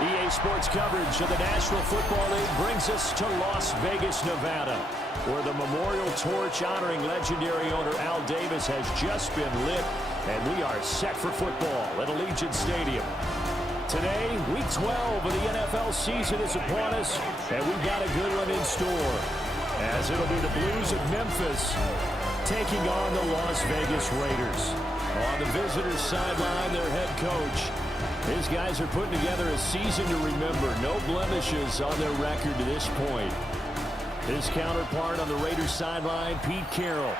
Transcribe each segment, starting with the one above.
EA Sports coverage of the National Football League brings us to Las Vegas, Nevada, where the memorial torch honoring legendary owner Al Davis has just been lit, and we are set for football at Allegiant Stadium. Today, Week 12 of the NFL season is upon us, and we've got a good one in store, as it'll be the Blues of Memphis taking on the Las Vegas Raiders. On the visitors' sideline, their head coach. These guys are putting together a season to remember. No blemishes on their record to this point. His counterpart on the Raiders sideline, Pete Carroll.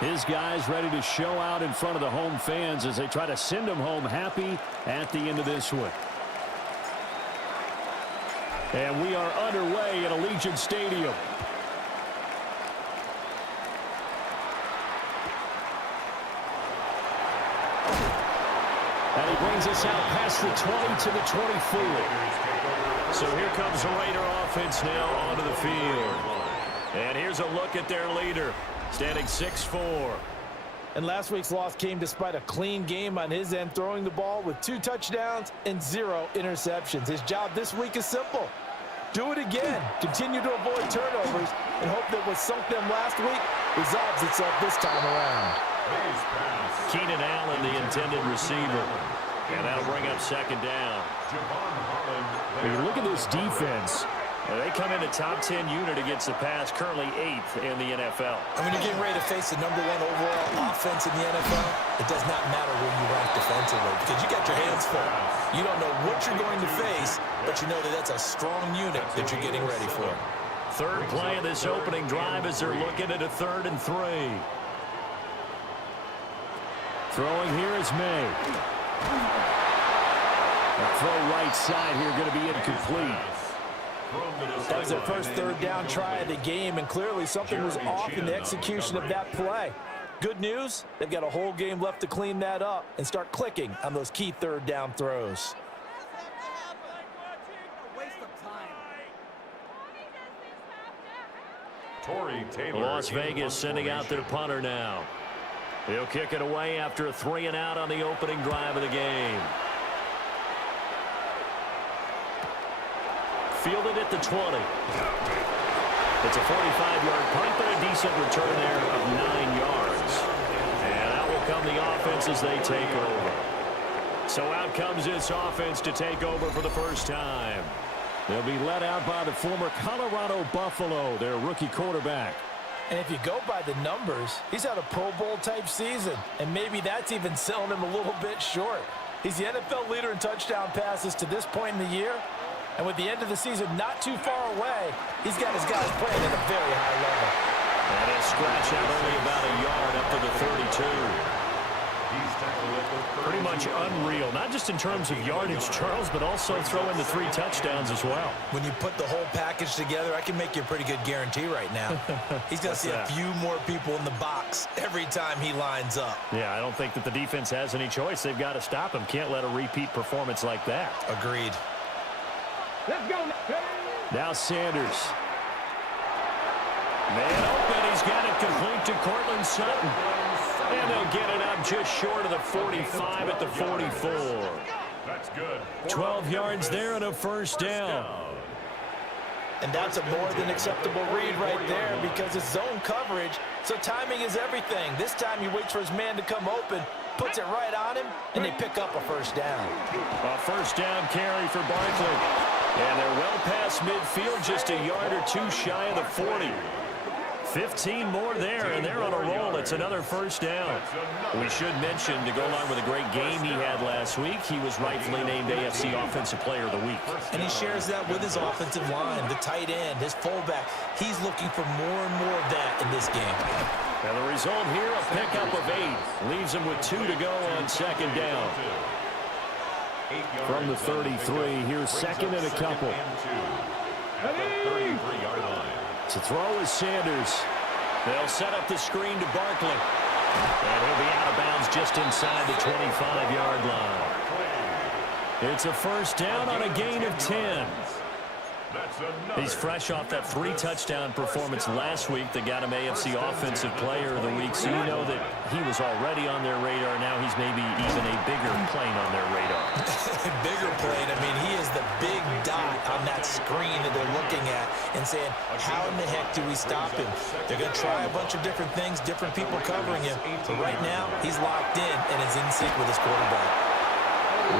His guys ready to show out in front of the home fans as they try to send them home happy at the end of this one. And we are underway at Allegiant Stadium. And he brings us out past the 20 to the 24. So here comes the Raider offense now onto the field. And here's a look at their leader, standing 6'4". And last week's loss came despite a clean game on his end, throwing the ball with 2 touchdowns and 0 interceptions. His job this week is simple. Do it again. Continue to avoid turnovers and hope that what sunk them last week resolves itself this time around. Keenan Allen, the intended receiver. And that'll bring up second down. When you look at this defense, They come in a top 10 unit against the pass, currently 8th in the NFL. And when you're getting ready to face the #1 overall offense in the NFL, it does not matter where you rank defensively because you got your hands full. You don't know what you're going to face, but you know that that's a strong unit that you're getting ready for. Third play of this opening drive as they're looking at a 3rd and 3. Throwing here is May. A throw right side here going to be incomplete. That was their first 3rd down try of the game, and clearly something was off in the execution of that play. Good news, they've got a whole game left to clean that up and start clicking on those key 3rd down throws. Las Vegas sending out their punter now. He'll kick it away after a 3 and out on the opening drive of the game. Fielded at the 20. It's a 45-yard punt, but a decent return there of 9 yards. And out will come the offense as they take over. So out comes this offense to take over for the first time. They'll be led out by the former Colorado Buffalo, their rookie quarterback. And if you go by the numbers, he's had a Pro Bowl-type season, and maybe that's even selling him a little bit short. He's the NFL leader in touchdown passes to this point in the year, and with the end of the season not too far away, he's got his guys playing at a very high level. And he'll scratch out only about a yard up to the 32. Pretty much unreal, not just in terms of yardage, Charles, but also throw in the 3 touchdowns as well. When you put the whole package together, I can make you a pretty good guarantee right now. He's going to see a few more people in the box every time he lines up. Yeah, I don't think that the defense has any choice. They've got to stop him. Can't let a repeat performance like that. Agreed. Let's go. Now Sanders. Man open. He's got it complete to Cortland Sutton. And they'll get it up just short of the 45 at the 44. That's good. 12 yards there and a first down. And that's a more than acceptable read right there because it's zone coverage, so timing is everything. This time he waits for his man to come open, puts it right on him, and they pick up a first down. A first down carry for Barkley. And they're well past midfield, just a yard or 2 shy of the 40. 15 more there, and they're on a roll. It's another first down. We should mention, to go along with a great game he had last week, he was rightfully named AFC Offensive Player of the Week. And he shares that with his offensive line, the tight end, his fullback. He's looking for more and more of that in this game. And the result here, a pickup of 8. Leaves him with 2 to go on second down. From the 33, here's second and a couple. At the 33-yard line. To throw is Sanders. They'll set up the screen to Barkley. And he'll be out of bounds just inside the 25-yard line. It's a first down on a gain of 10. He's fresh off that 3-touchdown performance last week that got him AFC Offensive Player of the Week. So you know that he was already on their radar. Now he's maybe even a bigger plane on their radar. Bigger plane. I mean, he is the big dot on that screen that they're looking at and saying, how in the heck do we stop him? They're going to try a bunch of different things, different people covering him. But right now, he's locked in and is in sync with his quarterback.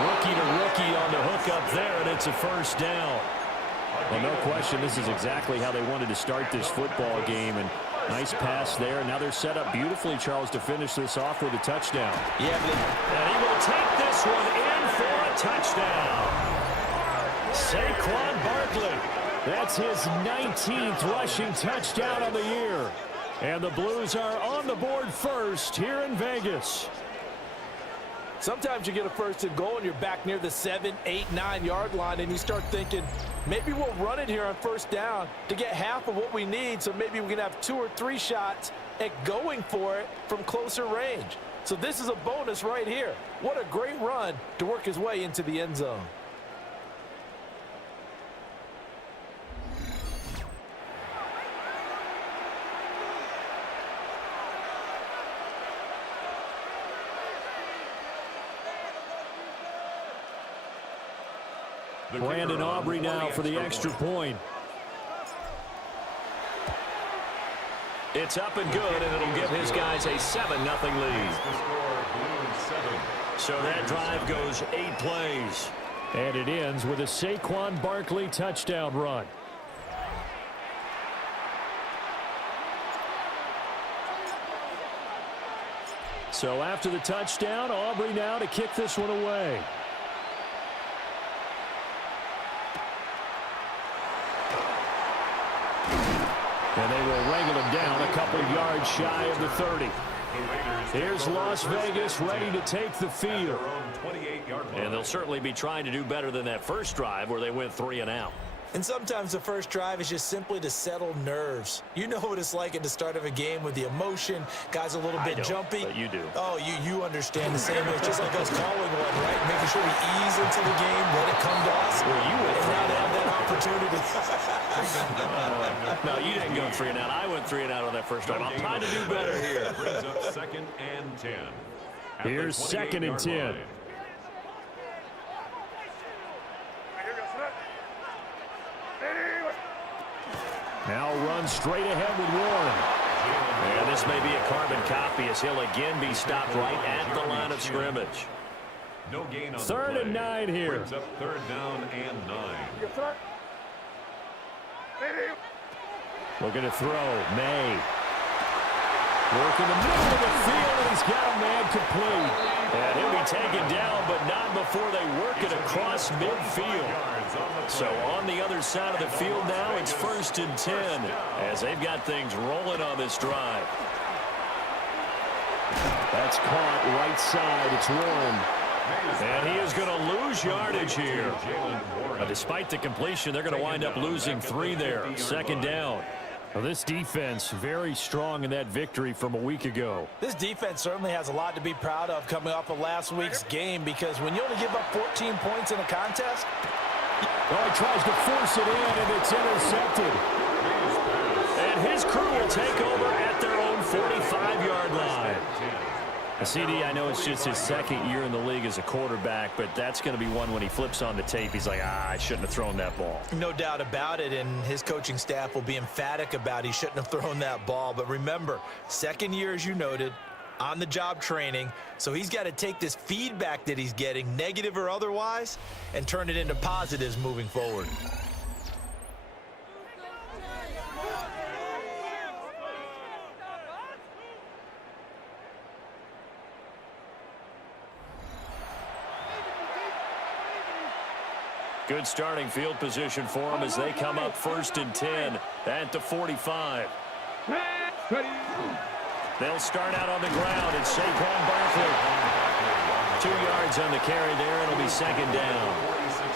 Rookie to rookie on the hook up there, and it's a first down. Well, no question, this is exactly how they wanted to start this football game. And nice pass there. Now they're set up beautifully, Charles, to finish this off with a touchdown. Yeah, and he will take this one in for a touchdown. Saquon Barkley. That's his 19th rushing touchdown of the year. And the Blues are on the board first here in Vegas. Sometimes you get a first and goal and you're back near the 7, 8, 9-yard line and you start thinking, maybe we'll run it here on first down to get half of what we need, so maybe we can have 2 or 3 shots at going for it from closer range. So this is a bonus right here. What a great run to work his way into the end zone. Brandon Aubrey now for the extra point. It's up and good, and it'll give his guys a 7-0 lead. So that drive goes 8 plays. And it ends with a Saquon Barkley touchdown run. So after the touchdown, Aubrey now to kick this one away. And they will wrangle him down a couple of yards shy of the 30. Here's Las Vegas ready to take the field. And they'll certainly be trying to do better than that first drive where they went 3 and out. And sometimes the first drive is just simply to settle nerves. You know what it's like at the start of a game with the emotion. Guys a little bit jumpy. But you do. Oh, you understand the same. It's just like us calling one, right? Making sure we ease into the game, let it come to us. Well, you went and now to have that opportunity. No, you didn't go 3 and out. I went 3 and out on that first drive. I'm trying to do better here. Brings up 2nd and 10. Here's 2nd and 10. Now run straight ahead with Warren. And this may be a carbon copy as he'll again be stopped right at the line of scrimmage. No gain on 3rd and 9 here. Brings up 3rd down and 9. Looking to throw. May. Working the middle of the field, and he's got a man complete. And he'll be taken down, but not before they work it across midfield. So on the other side of the field now, it's 1st and 10 as they've got things rolling on this drive. That's caught right side. It's Warren. And he is going to lose yardage here. Despite the completion, they're going to wind up losing 3 there. 2nd down. Well, this defense very strong in that victory from a week ago. This defense certainly has a lot to be proud of coming off of last week's game, because when you only give up 14 points in a contest. Oh, he tries to force it in, and it's intercepted. And his crew will take over at their own 45-yard line. CD, I know it's just his 2nd year in the league as a quarterback, but that's going to be one when he flips on the tape. He's like, I shouldn't have thrown that ball. No doubt about it, and his coaching staff will be emphatic about he shouldn't have thrown that ball. But remember, 2nd year, as you noted, on-the-job training, so he's got to take this feedback that he's getting, negative or otherwise, and turn it into positives moving forward. Good starting field position for them as they come up 1st and 10 at the 45. They'll start out on the ground. It's Saquon Barkley. 2 yards on the carry there. It'll be 2nd down.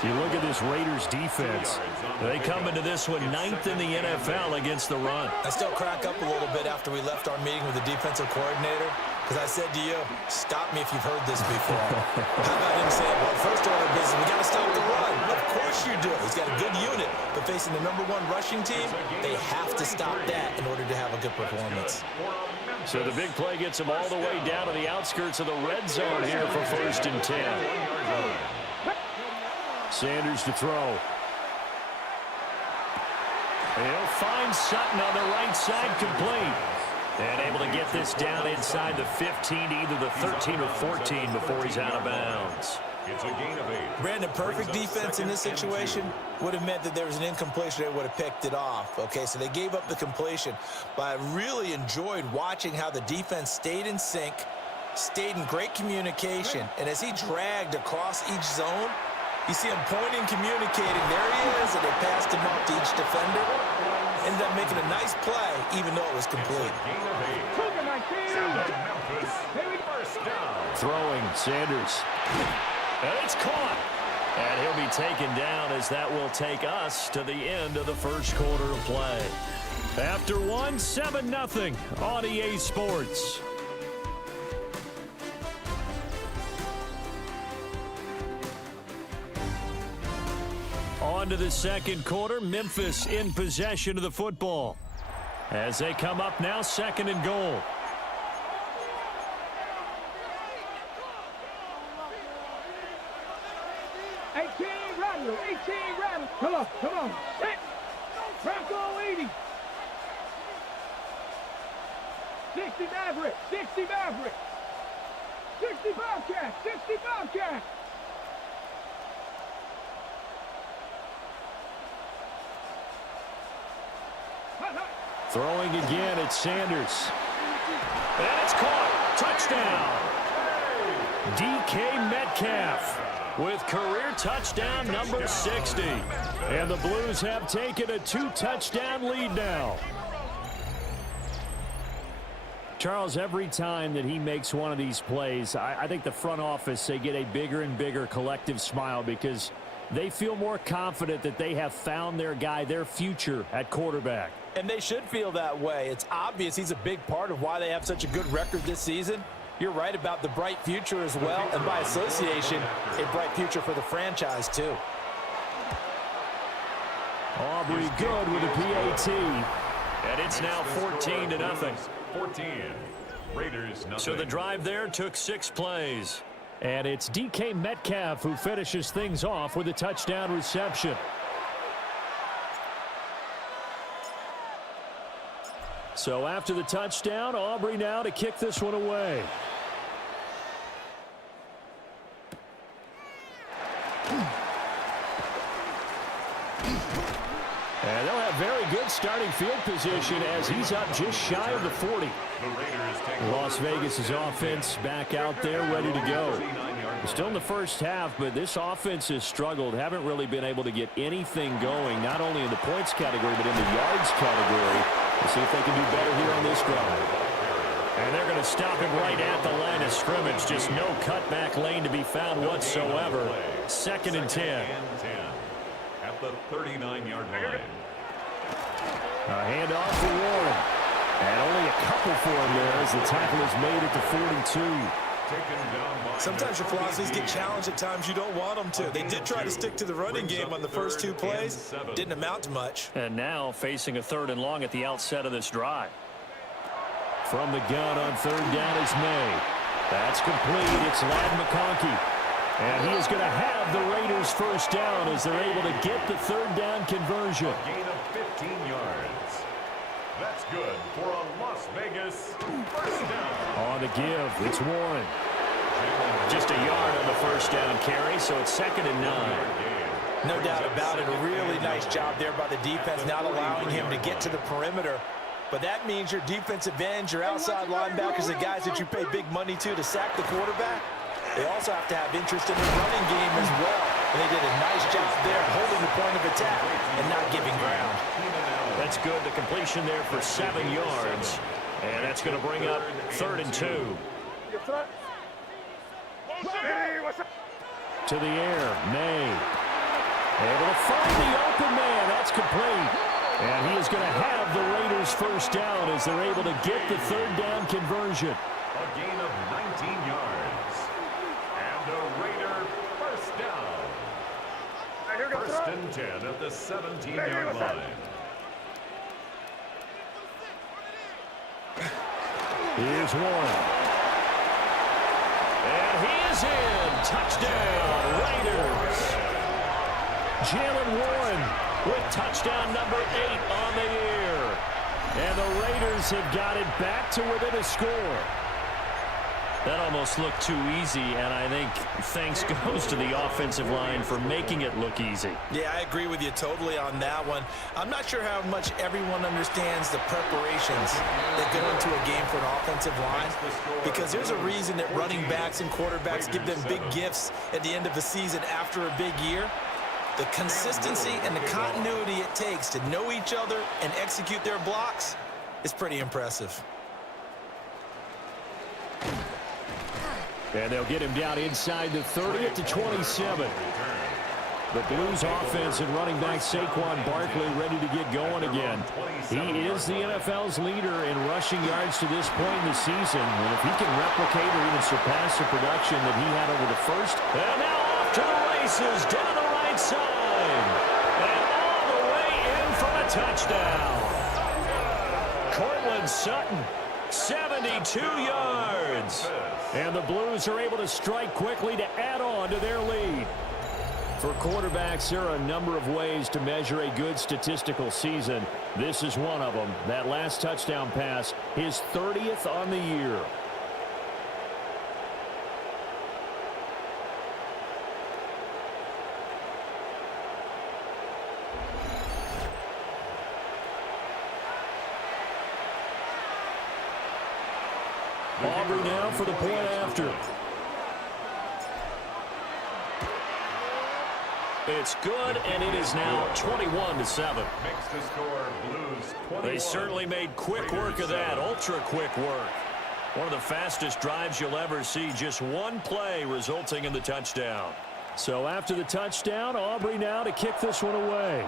You look at this Raiders defense. They come into this one 9th in the NFL against the run. I still crack up a little bit after we left our meeting with the defensive coordinator, because I said to you, stop me if you've heard this before. How about him saying, well, first order of business, we got to stop the run. Of course you do. He's got a good unit, but facing the #1 rushing team, they have to stop that in order to have a good performance. So the big play gets them all the way down to the outskirts of the red zone here for 1st and 10. Sanders to throw. He'll find Sutton on the right side, complete. And able to get this down inside the 15 to either the 13 or 14 before he's out of bounds. It's a gain of 8. Brandon, perfect defense in this situation would have meant that there was an incompletion. They would have picked it off. Okay, so they gave up the completion. But I really enjoyed watching how the defense stayed in sync, stayed in great communication. And as he dragged across each zone, you see him pointing, communicating. There he is, and they passed him off to each defender. Ended up making a nice play, even though it was complete. Throwing, Sanders. And it's caught. And he'll be taken down as that will take us to the end of the first quarter of play. After one, 7-0 on EA Sports. On to the second quarter, Memphis in possession of the football. As they come up now, 2nd and goal. Come on. Set. Bronco 80. 60 Maverick. 60 Maverick. 60 Bobcat. 60 Bobcat. Throwing again, it's Sanders. And it's caught. Touchdown. DK Metcalf with career touchdown number 60. And the Blues have taken a 2-touchdown lead now. Charles, every time that he makes one of these plays, I think the front office, they get a bigger and bigger collective smile because they feel more confident that they have found their guy, their future at quarterback. And they should feel that way. It's obvious he's a big part of why they have such a good record this season. You're right about the bright future as well, and by association, a bright future for the franchise too. Aubrey good with a PAT. And it's now 14-0. 14. Raiders nothing. So the drive there took 6 plays. And it's DK Metcalf who finishes things off with a touchdown reception. So after the touchdown, Aubrey now to kick this one away. And they'll have very good starting field position as he's up just shy of the 40. Las Vegas' offense back out there ready to go. Still in the first half, but this offense has struggled. Haven't really been able to get anything going, not only in the points category, but in the yards category. We'll see if they can do better here on this drive. And they're going to stop him right at the line of scrimmage. Just no cutback lane to be found whatsoever. 2nd and 10. At the 39-yard line. A handoff for Warren. And only a couple for him there as the tackle is made at the 42. Sometimes your philosophies get challenged at times you don't want them to. They did try to stick to the running game on the first 2 plays. Didn't amount to much. And now facing a 3rd and long at the outset of this drive. From the gun on 3rd down is May. That's complete. It's Ladd McConkey. And he is going to have the Raiders first down as they're able to get the 3rd down conversion. A gain of 15 yards. That's good for a Las Vegas first down. On the give, it's Warren. Just a yard on the first down carry, so it's 2nd and 9. No doubt about it. A really nice job there by the defense, not allowing him to get to the perimeter. But that means your defensive ends, your outside linebackers, the guys that you pay big money to sack the quarterback, they also have to have interest in the running game as well. And they did a nice job there holding the point of attack and not giving ground. That's good. The completion there for 7 yards. And that's going to bring up 3rd and 2. To the air, May. Able to find the open man. That's complete. And he is going to have the Raiders first down as they're able to get the 3rd down conversion. A gain of 19 yards. And a Raider first down. 1st and 10 at the 17-yard line. Here's Warren. And he is in. Touchdown, Raiders. Jalen Warren with touchdown number 8 on the year. And the Raiders have got it back to within a score. That almost looked too easy, and I think thanks goes to the offensive line for making it look easy. Yeah, I agree with you totally on that one. I'm not sure how much everyone understands the preparations that go into a game for an offensive line, because there's a reason that running backs and quarterbacks give them big gifts at the end of the season after a big year. The consistency and the continuity it takes to know each other and execute their blocks is pretty impressive. And they'll get him down inside the 30 at the 27. The Blues offense and running back Saquon Barkley ready to get going again. He is the NFL's leader in rushing yards to this point in the season. And if he can replicate or even surpass the production that he had over the first. And now off to the races down the right side. And all the way in for a touchdown. Cortland Sutton, 72 yards. And the Blues are able to strike quickly to add on to their lead. For quarterbacks, there are a number of ways to measure a good statistical season. This is one of them. That last touchdown pass, his 30th on the year. Aubrey now for the point after. It's good, and it is now 21-7. Makes the score Blues 21. They certainly made quick work of that, ultra-quick work. One of the fastest drives you'll ever see, just one play resulting in the touchdown. So after the touchdown, Aubrey now to kick this one away.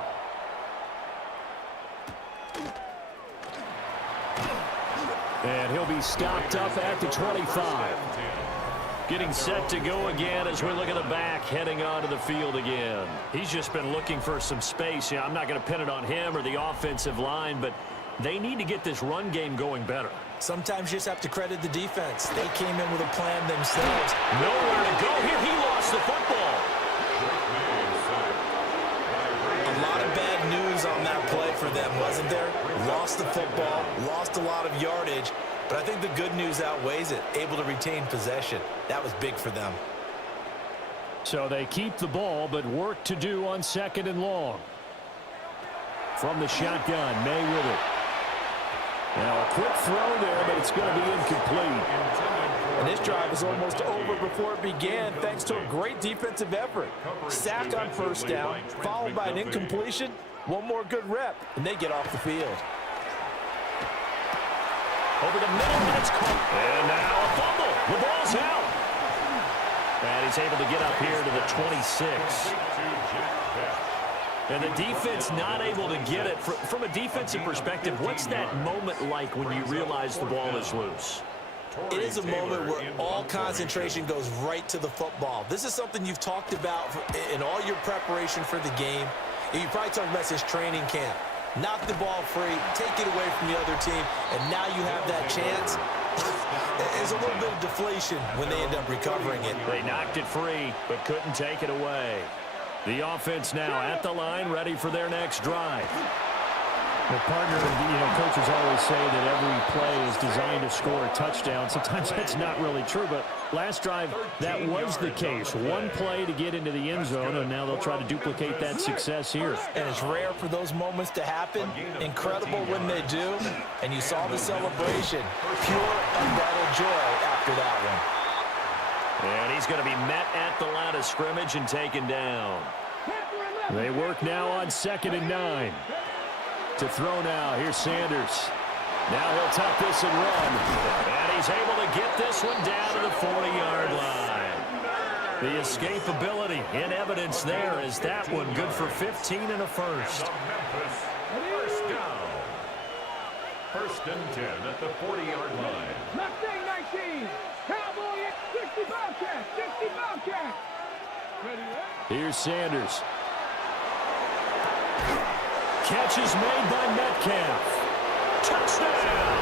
And he'll be stopped up at the 25. Getting set to go again as we look at the back heading onto the field again. He's just been looking for some space. Yeah, I'm not going to pin it on him or the offensive line, but they need to get this run game going better. Sometimes you just have to credit the defense. They came in with a plan themselves. Nowhere to go here. He lost the football. A lot of bad news on that play for them, wasn't there? Lost the football, lost a lot of yardage. But I think the good news outweighs it. Able to retain possession. That was big for them. So they keep the ball, but work to do on 2nd and long. From the shotgun, May with it. Now a quick throw there, but it's going to be incomplete. And this drive is almost over before it began, thanks to a great defensive effort. Sack on 1st down, followed by an incompletion. One more good rep, and they get off the field. Over the middle, and it's caught. And now a fumble. The ball's out. And he's able to get up here to the 26. And the defense not able to get it. From a defensive perspective, what's that moment like when you realize the ball is loose? It is a moment where all concentration goes right to the football. This is something you've talked about in all your preparation for the game. You probably talked about this training camp. Knock the ball free, take it away from the other team, and now you have that chance. There's a little bit of deflation when they end up recovering it. They knocked it free, but couldn't take it away. The offense now at the line, ready for their next drive. Well, partner, coaches always say that every play is designed to score a touchdown. Sometimes that's not really true, but last drive, that was the case. One play to get into the end zone, and now they'll try to duplicate that success here. And it's rare for those moments to happen. Incredible when they do. And you saw the celebration. Pure, unbridled joy after that one. And he's going to be met at the line of scrimmage and taken down. They work now on 2nd and 9. To throw now, here's Sanders. Now he'll tuck this and run. And he's able to get this one down to the 40-yard line. The escapability in evidence there is that one good for 15 and a first. Memphis, 1st down. 1st and 10 at the 40-yard line. Mustang 19. Cowboy 60 Bobcat. 60 Bobcat. Ready, Here's Sanders. Catch is made by Metcalf. Touchdown!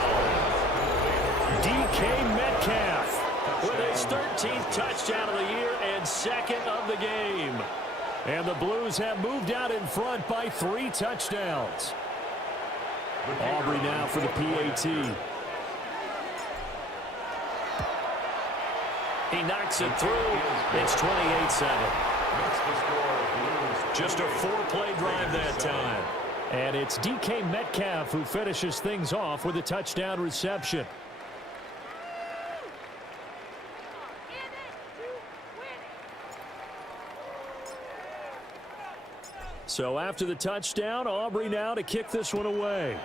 DK Metcalf with his 13th touchdown of the year and 2nd of the game. And the Blues have moved out in front by 3 touchdowns. Aubrey now for the PAT. He knocks it through. It's 28-7. Just a 4-play drive that time. And it's DK Metcalf who finishes things off with a touchdown reception. So after the touchdown, Aubrey now to kick this one away.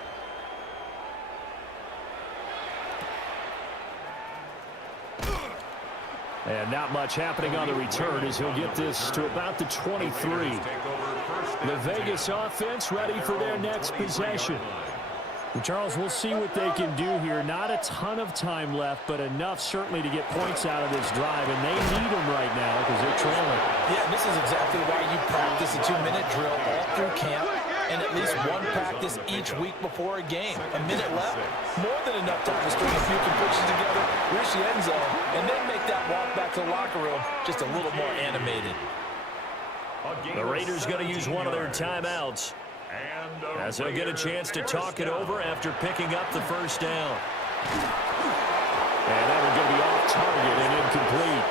And not much happening on the return as he'll get this to about the 23. The Vegas offense ready for their next possession. Charles, we'll see what they can do here. Not a ton of time left, but enough certainly to get points out of this drive, and they need them right now because they're trailing. Yeah, this is exactly why you practice a 2-minute drill all through camp and at least one practice each week before a game. A minute left, more than enough time to string a few completions together, reach the end zone, and then make that walk back to the locker room just a little more animated. The Raiders going to use one of their timeouts as they'll get a chance to talk it over after picking up the 1st down. And that one going to be off target and incomplete.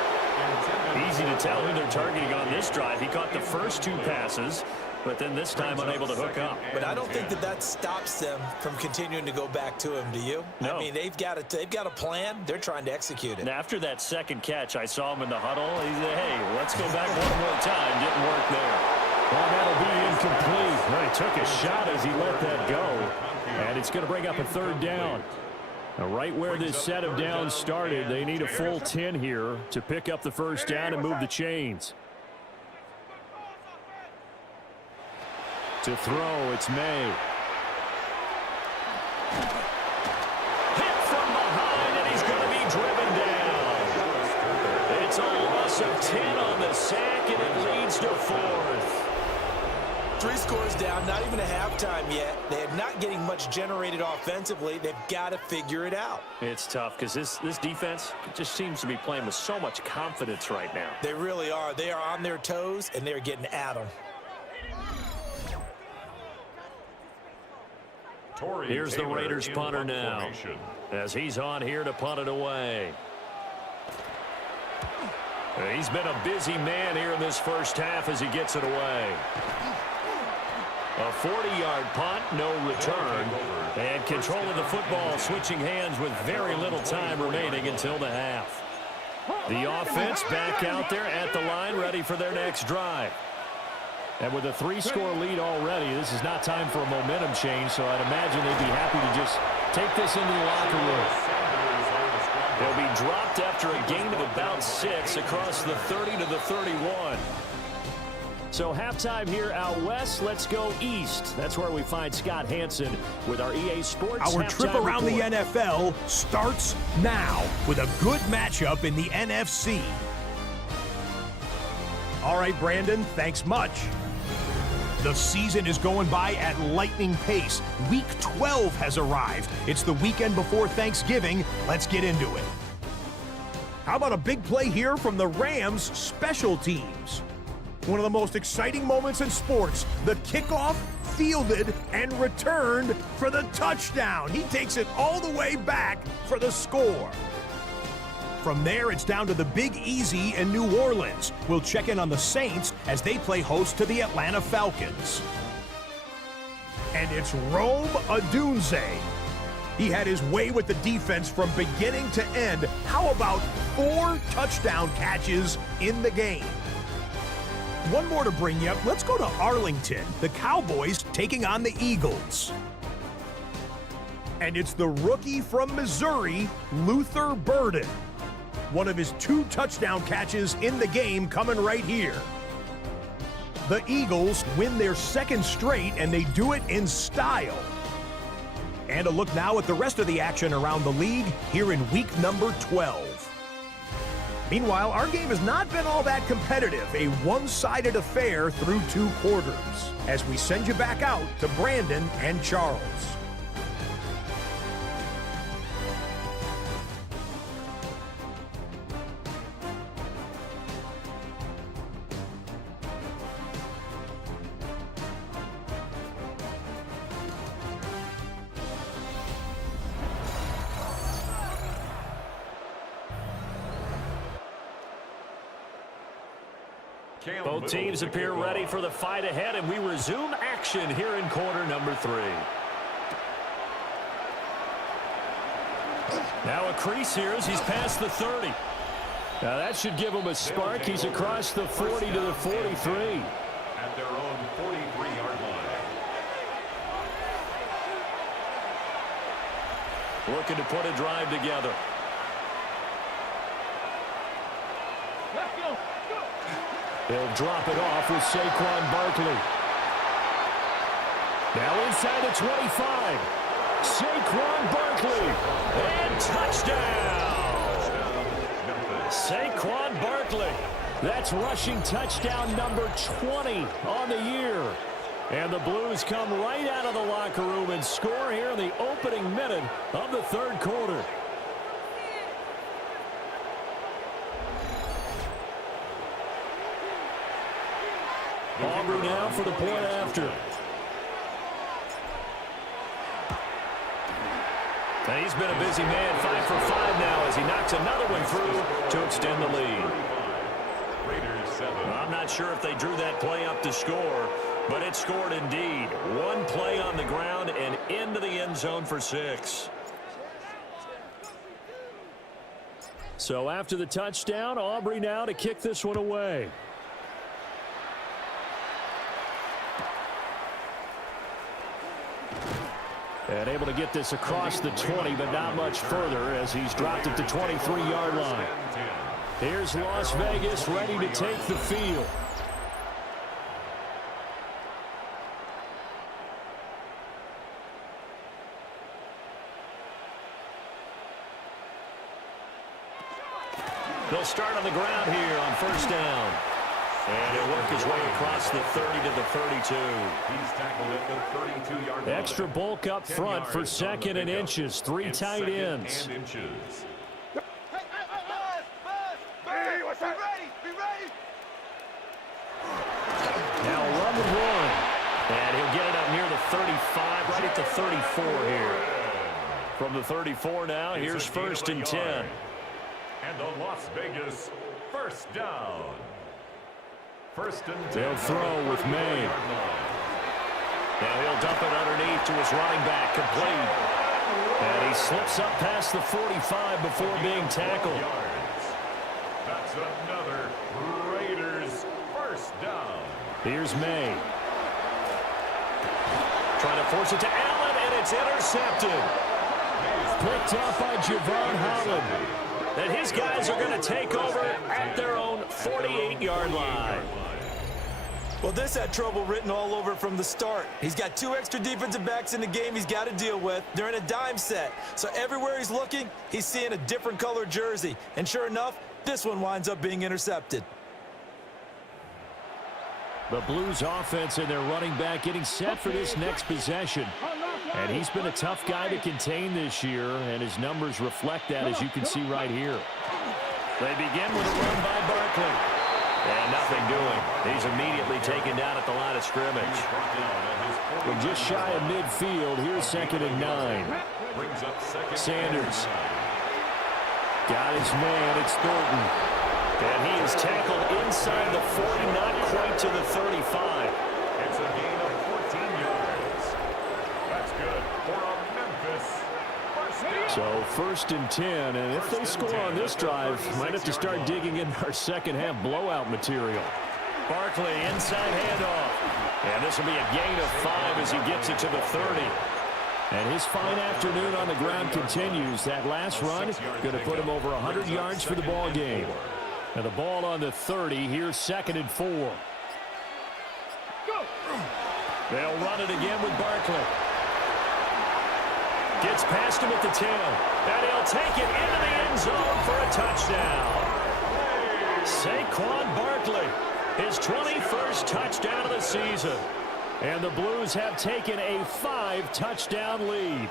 Easy to tell who they're targeting on this drive. He caught the first 2 passes. but then this time unable to hook up. But I don't think that stops them from continuing to go back to him, do you? No. I mean, they've got a plan. They're trying to execute it. And after that second catch, I saw him in the huddle. He said, hey, let's go back one more time. Didn't work there. Well, that'll be incomplete. Well, he took a shot as he let that go. And it's going to bring up a third down. Now, right where this set of downs started, they need a full 10 here to pick up the first down and move the chains. To throw, it's May. Hit from behind, and he's going to be driven down. It's a loss of 10 on the sack, and it leads to 4th. 3 scores down, not even a halftime yet. They're not getting much generated offensively. They've got to figure it out. It's tough because this defense just seems to be playing with so much confidence right now. They really are. They are on their toes, and they're getting at them. Here's the Raiders punter now, as he's on here to punt it away. He's been a busy man here in this first half as he gets it away. A 40-yard punt, no return, and control of the football switching hands with very little time remaining until the half. The offense back out there at the line, ready for their next drive. And with a 3-score lead already, this is not time for a momentum change, so I'd imagine they'd be happy to just take this into the locker room. They'll be dropped after a gain of about 6 across the 30 to the 31. So halftime here out west, let's go east. That's where we find Scott Hansen with our EA Sports Our trip around report. the NFL starts now with a good matchup in the NFC. All right, Brandon, thanks much. The season is going by at lightning pace. Week 12 has arrived. It's the weekend before Thanksgiving. Let's get into it. How about a big play here from the Rams' special teams? One of the most exciting moments in sports, the kickoff, fielded, and returned for the touchdown. He takes it all the way back for the score. From there, it's down to the Big Easy in New Orleans. We'll check in on the Saints as they play host to the Atlanta Falcons. And it's Rome Odunze. He had his way with the defense from beginning to end. How about 4 touchdown catches in the game? One more to bring you up. Let's go to Arlington. The Cowboys taking on the Eagles. And it's the rookie from Missouri, Luther Burden. One of his 2 touchdown catches in the game coming right here. The Eagles win their 2nd straight, and they do it in style. And a look now at the rest of the action around the league here in week number 12. Meanwhile, our game has not been all that competitive, a one-sided affair through 2 quarters, as we send you back out to Brandon and Charles. Both teams appear ready for the fight ahead, and we resume action here in quarter number 3. Now a crease here as he's past the 30. Now that should give him a spark. He's across the 40 to the 43. At their own 43-yard line. Looking to put a drive together. Let's go. He'll drop it off with Saquon Barkley. Now inside the 25. Saquon Barkley. And touchdown. Saquon Barkley. That's rushing touchdown number 20 on the year. And the Blues come right out of the locker room and score here in the opening minute of the 3rd quarter. Aubrey now for the point after. And he's been a busy man, 5 for 5 now as he knocks another one through to extend the lead. I'm not sure if they drew that play up to score, But it scored indeed. One play on the ground and into the end zone for 6. So after the touchdown, Aubrey now to kick this one away. And able to get this across the 20, but not much further as he's dropped it to 23-yard line. Here's Las Vegas ready to take the field. They'll start on the ground here on first down. And he'll work his way across the 30 to the 32. He's tackled at the 32-yard line. Extra bulk up front for second and inches. 3 tight ends. Now run the run. And he'll get it up near the 35, right at the 34 here. From the 34 now, here's first and 10. And the Las Vegas first down. First and 10. They'll throw with May. Now he'll dump it underneath to his running back, complete. And he slips up past the 45 before being tackled. That's another Raiders first down. Here's May. Trying to force it to Allen, and it's intercepted. Picked off by Javon Holland. And his guys are going to take over at their own 48-yard line. Well, this had trouble written all over it from the start. He's got 2 extra defensive backs in the game he's got to deal with. They're in a dime set. So everywhere he's looking, he's seeing a different color jersey. And sure enough, this one winds up being intercepted. The Blues offense and their running back getting set for this next possession. And he's been a tough guy to contain this year, and his numbers reflect that, as you can see right here. They begin with a run by Barkley. And nothing doing. He's immediately taken down at the line of scrimmage. From just shy of midfield, here's second and 9. Sanders. Got his man, it's Thornton. And he is tackled inside the 40, not quite to the 35. It's a gain of 14 yards. That's good for a Memphis first down. So first and 10, and if they score on this drive, might have to start digging in our second half blowout material. Barkley inside handoff. And this will be a gain of 5 as he gets it to the 30. And his fine afternoon on the ground continues. That last run going to put him over 100 yards for the ball game. Now the ball on the 30. Here's second and 4. They'll run it again with Barkley. Gets past him at the 10. And he'll take it into the end zone for a touchdown. Saquon Barkley, his 21st touchdown of the season. And the Blues have taken a 5-touchdown lead.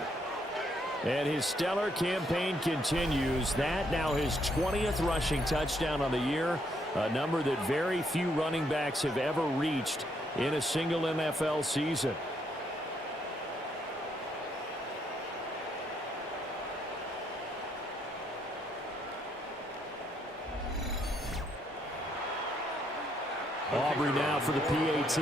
And his stellar campaign continues. That now his 20th rushing touchdown on the year, a number that very few running backs have ever reached in a single NFL season. Aubrey now for the PAT.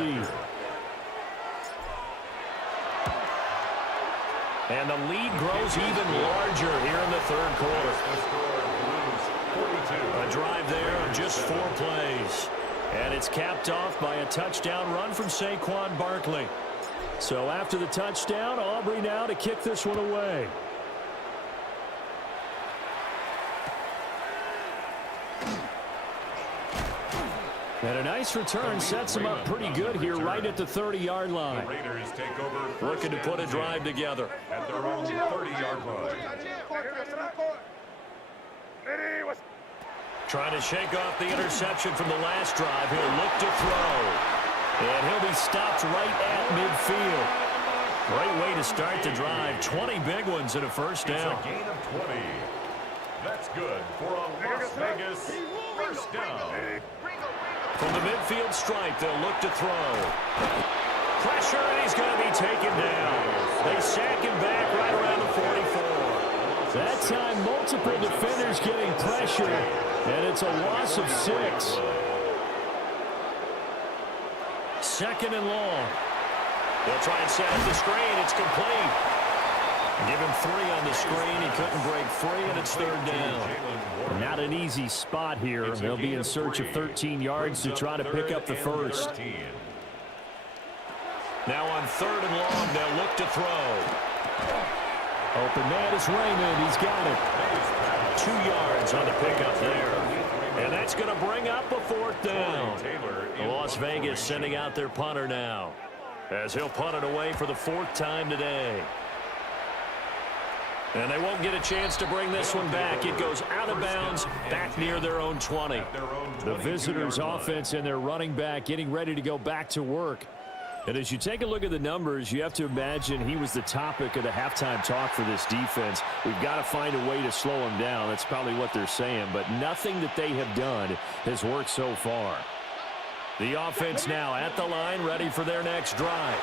And the lead grows even larger here in the third quarter. A drive there of just 4 plays. And it's capped off by a touchdown run from Saquon Barkley. So after the touchdown, Aubrey now to kick this one away. And a nice return sets him up pretty good here right at the 30-yard line. Looking to put a drive together. At their own 30-yard line. Trying to shake off the interception from the last drive. He'll look to throw. And he'll be stopped right at midfield. Great way to start the drive. 20 big ones and a first down. It's a gain of 20. That's good for a Las Vegas first down. From the midfield stripe, they'll look to throw. Pressure, and he's going to be taken down. They sack him back right around the 44. That time, multiple defenders getting pressure, and it's a loss of 6. second and long. They'll try and set up the screen. It's complete. Give him 3 on the screen. He couldn't break free, and it's third down. Not an easy spot here. They'll be in search of 13 yards to try to pick up the first. Now on third and long, they'll look to throw. Open man is Raymond. He's got it. 2 yards on the pickup there. And that's going to bring up a fourth down. Las Vegas sending out their punter now, as he'll punt it away for the 4th time today. And they won't get a chance to bring this one back. It goes out of bounds back near their own 20. The visitors' offense and their running back getting ready to go back to work. And as you take a look at the numbers, you have to imagine he was the topic of the halftime talk for this defense. We've got to find a way to slow him down. That's probably what they're saying. But nothing that they have done has worked so far. The offense now at the line, ready for their next drive.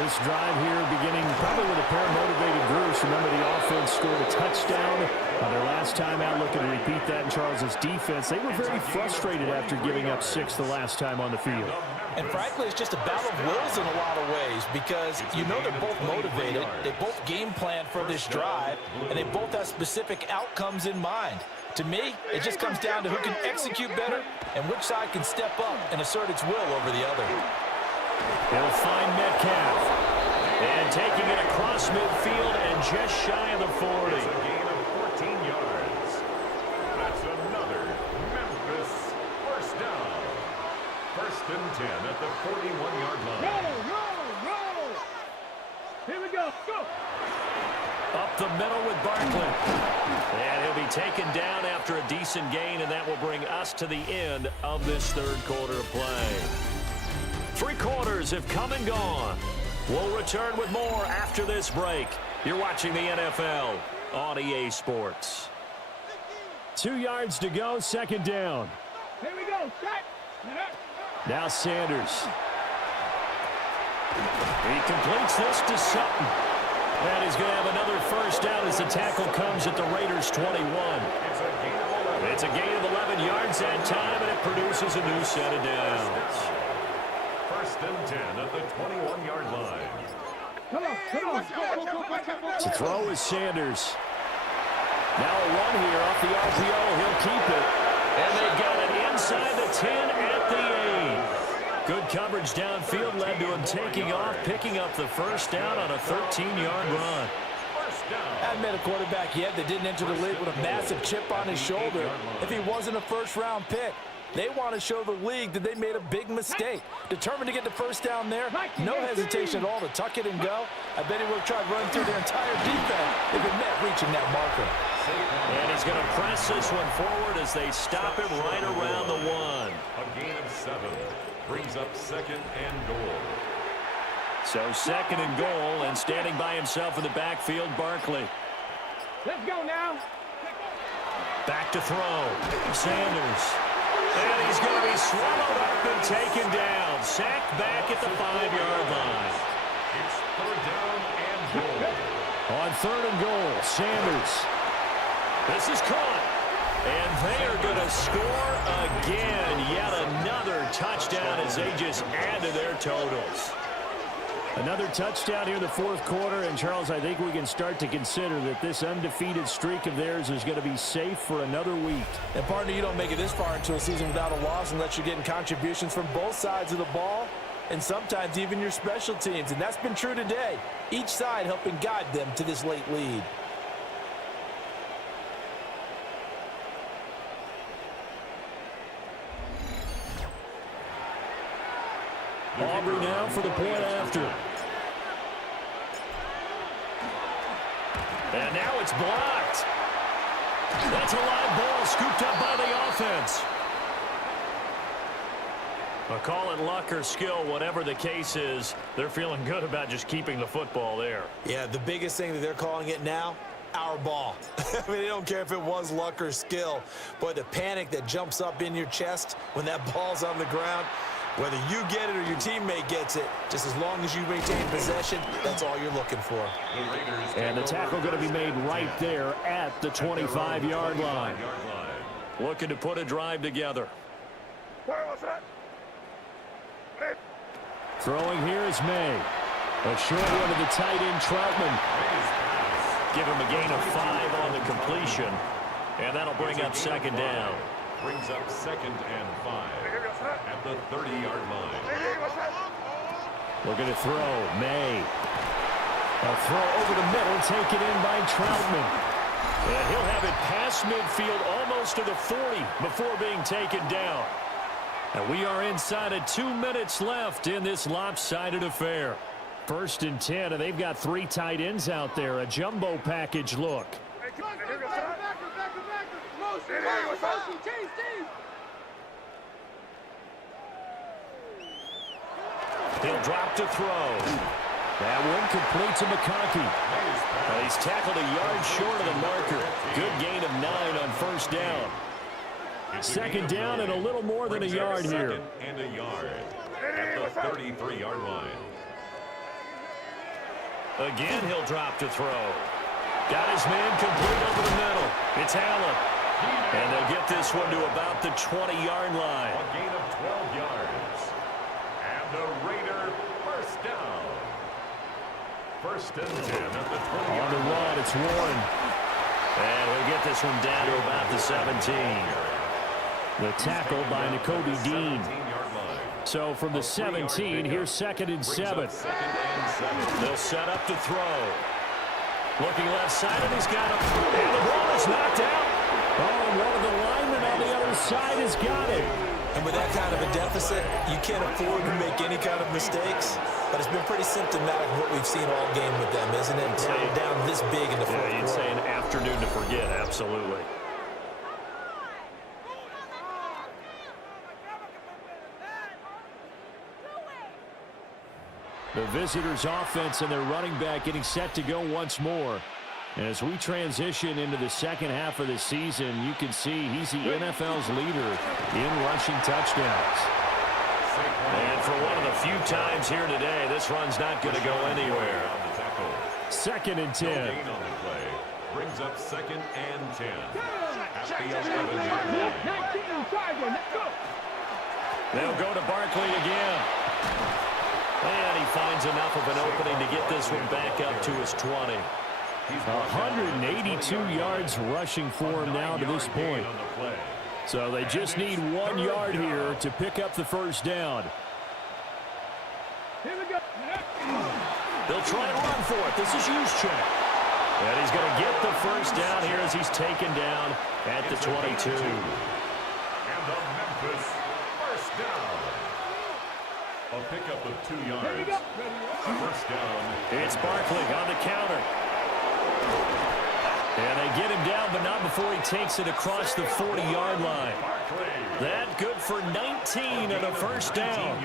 This drive here beginning probably with a pair of motivated groups. Remember, the offense scored a touchdown on their last time out. Looking to repeat that in Charles' defense. They were very frustrated after giving up 6 the last time on the field. And frankly, it's just a battle of wills in a lot of ways, because you know they're both motivated. They both game plan for this drive, and they both have specific outcomes in mind. To me, it just comes down to who can execute better and which side can step up and assert its will over the other. They'll find Metcalf. And taking it across midfield and just shy of the 40. It's a gain of 14 yards. That's another Memphis first down. 1st and 10 at the 41-yard line. Roll. Here we go. Go. Up the middle with Barkley. And he'll be taken down after a decent gain, and that will bring us to the end of this third quarter of play. 3 quarters have come and gone. We'll return with more after this break. You're watching the NFL on EA Sports. 2 yards to go, second down. Here we go. Set. Now Sanders. He completes this to Sutton. And he's going to have another first down as the tackle comes at the Raiders' 21. It's a gain of 11 yards that time, and it produces a new set of downs. 1st and 10 at the 21-yard line. Come on. To throw is Sanders. Now a run here off the RPO. He'll keep it. And they've got it inside the 10 at the 8. Good coverage downfield led to him taking off, picking up the first down on a 13-yard run. I've met a quarterback yet that didn't enter the league with a massive chip on his shoulder if he wasn't a first-round pick. They want to show the league that they made a big mistake. Determined to get the first down there, no hesitation at all to tuck it and go. I bet he would have tried running through their entire defense if it meant reaching that marker. And he's going to press this one forward as they stop him right around the 1. A gain of 7 brings up 2nd and goal. So 2nd and goal, and standing by himself in the backfield, Barkley. Let's go now. Back to throw. Sanders. And he's going to be swallowed up and taken down. Sacked back at the 5-yard line. It's 3rd down and goal. On 3rd and goal, Sanders. This is caught. And they are going to score again. Yet another touchdown as they just add to their totals. Another touchdown here in the 4th quarter. And, Charles, I think we can start to consider that this undefeated streak of theirs is going to be safe for another week. And, partner, you don't make it this far into a season without a loss unless you're getting contributions from both sides of the ball and sometimes even your special teams. And that's been true today. Each side helping guide them to this late lead. Aubrey now for the point after. And now it's blocked. That's a live ball scooped up by the offense. I'll call it luck or skill, whatever the case is. They're feeling good about just keeping the football there. Yeah, the biggest thing that they're calling it now, our ball. I mean, they don't care if it was luck or skill. Boy, the panic that jumps up in your chest when that ball's on the ground, whether you get it or your teammate gets it, just as long as you maintain possession, that's all you're looking for. And the tackle going to be made right there at the 25-yard line. Looking to put a drive together. Throwing here is May. A short one to the tight end, Troutman. Give him a gain of 5 on the completion. And that'll bring up second down. Brings up 2nd and 5 at the 30-yard line. Looking to throw, May. A throw over the middle, taken in by Troutman. And he'll have it past midfield, almost to the 40 before being taken down. And we are inside of 2 minutes left in this lopsided affair. 1st and 10, and they've got 3 tight ends out there. A jumbo package look. He'll drop to throw. That one complete to McConkey. He's tackled a yard short of the marker. Good gain of 9 on 1st down. 2nd down and a little more than a yard here. And a yard at the 33-yard line. Again, he'll drop to throw. Got his man complete over the middle. It's Allen. And they'll get this one to about the 20-yard line. A gain of 12 yards. And the Raider first down. 1st and 10 at the 20-yard line. On the run, it's Warren. And he'll get this one down to about the 17. The tackle by Nakobe Dean. 17-yard line. So from the 17, here's 2nd and 7. They'll set up to throw. Looking left side, and he's got him. And the ball is knocked out. Oh, one of the linemen on the other side has got it. And with that kind of a deficit, you can't afford to make any kind of mistakes. But it's been pretty symptomatic of what we've seen all game with them, isn't it? Down this big in the fourth quarter. You'd say an afternoon to forget, absolutely. The visitors' offense and their running back getting set to go once more. As we transition into the second half of the season, you can see he's the NFL's leader in rushing touchdowns. And for one of the few times here today, this run's not going to go anywhere. 2nd and 10. Gain on the play brings up 2nd and 10 at the 11-yard line. They'll go to Barkley again. And he finds enough of an opening to get this one back up to his 20. 182 yards rushing for him now to this point. So they just need 1 yard here to pick up the first down. Here we go. They'll try and run for it. This is Juszczyk. And he's going to get the first down here as he's taken down at the 22. And the Memphis first down. A pickup of 2 yards. Here we go. First down. It's Barkley on the counter. And they get him down, but not before he takes it across the 40-yard line. That good for 19 and a first down.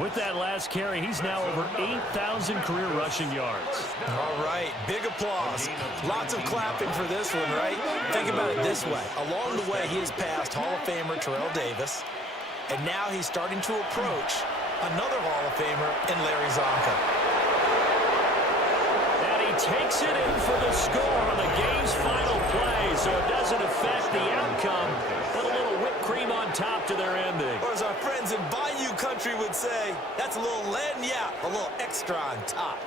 With that last carry, he's now over 8,000 career rushing yards. All right, big applause. Lots of clapping for this one, right? Think about it this way. Along the way, he has passed Hall of Famer Terrell Davis, and now he's starting to approach another Hall of Famer in Larry Zonka. And he takes it in for the score on the game's final play, so it doesn't affect the outcome, but a little whipped cream on top to their ending. Or as our friends in Bayou Country would say, that's a little lagniappe, a little extra on top.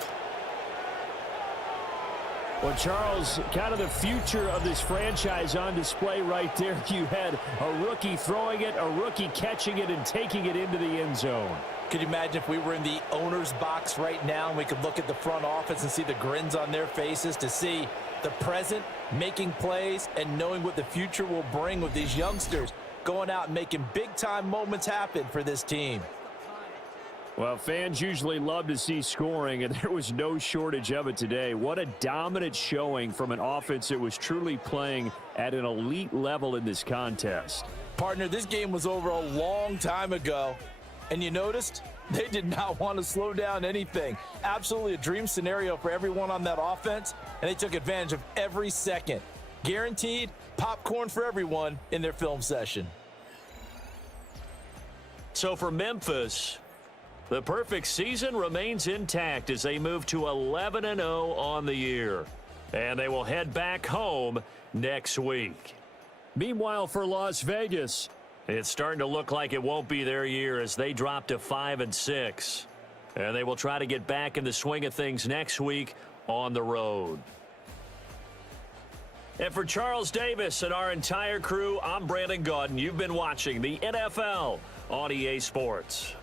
Well, Charles, kind of the future of this franchise on display right there. You had a rookie throwing it, a rookie catching it, and taking it into the end zone. Could you imagine if we were in the owner's box right now and we could look at the front office and see the grins on their faces, to see the present making plays and knowing what the future will bring with these youngsters going out and making big-time moments happen for this team? Well, fans usually love to see scoring, and there was no shortage of it today. What a dominant showing from an offense that was truly playing at an elite level in this contest. Partner, this game was over a long time ago, and you noticed they did not want to slow down anything. Absolutely a dream scenario for everyone on that offense, and they took advantage of every second. Guaranteed popcorn for everyone in their film session. So for Memphis, the perfect season remains intact as they move to 11-0 on the year. And they will head back home next week. Meanwhile, for Las Vegas, it's starting to look like it won't be their year as they drop to 5-6. And they will try to get back in the swing of things next week on the road. And for Charles Davis and our entire crew, I'm Brandon Gaudin. You've been watching the NFL on EA Sports.